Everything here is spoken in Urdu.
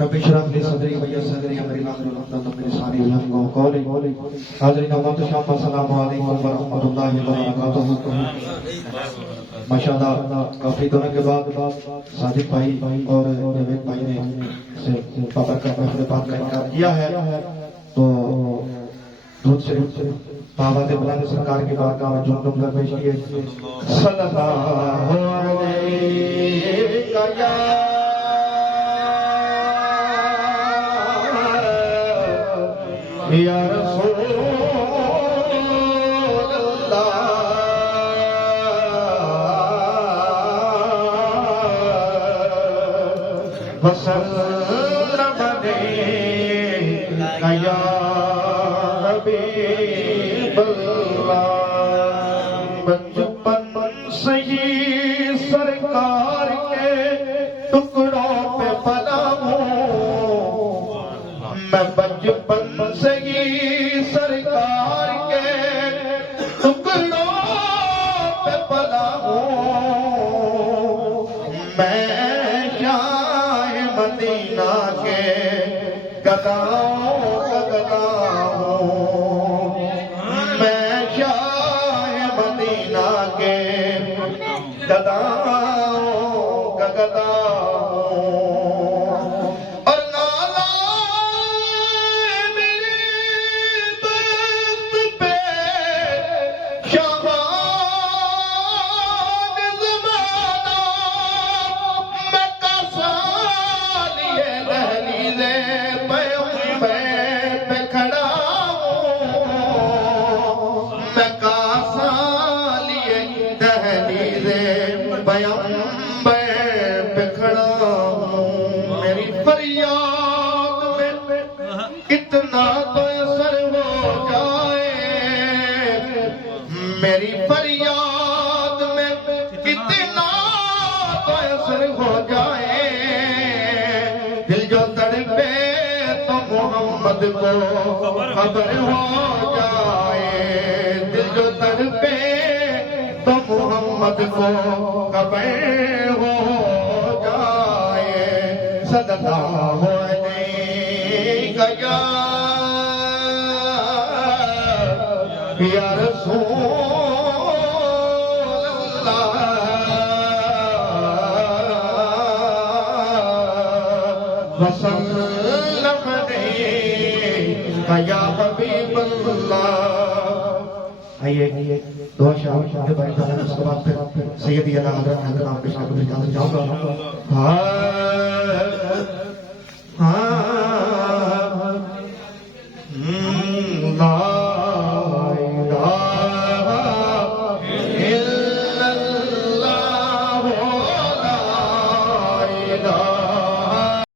رب اشرح لي صدري ويسر لي امري واحلل عقدة من لساني يفقهوا قولي. حاضرین محترم السلام علیکم ورحمۃ اللہ وبرکاتہ. ماشاءاللہ کافی دنوں کے بعد صادق بھائی اور جاوید بھائی نے بابر کا محفل پاک کا انعقاد کیا ہے، تو درود شریف بابا کے بلند سرکار کی بارگاہ میں جھوم جھوم کر پیش کیے. صلی اللہ علیہ یا رسول اللہ وسلم علیک یا حبیب اللہ. بچپن سے ہی سرکار کے ٹکڑوں پہ پلا ہوں میں، بچپن سے ہی سرکار کے ٹکڑوں پہ پلا ہوں میں، شاہ مدینہ کے گداؤں کا گدا ہوں میں، شاہ مدینہ کے گداؤں کا گدا ہوں. میری فریاد میں کتنا تو اثر ہو جائے، میری فریاد میں کتنا تو اثر ہو جائے، دل جو تڑپے تو محمد کو خبر ہو جائے، دل جو تڑپے تو محمد کو خبر ہو جائے. صلی اللہ علیہ یا رسول اللہ وسلم علیک یا حبیب اللہ. آئیے دعا شاہ بھائی اس کے بعد پھر سیدی اللہ حضرت آپ کے ساتھ اجازت چاہوں گا.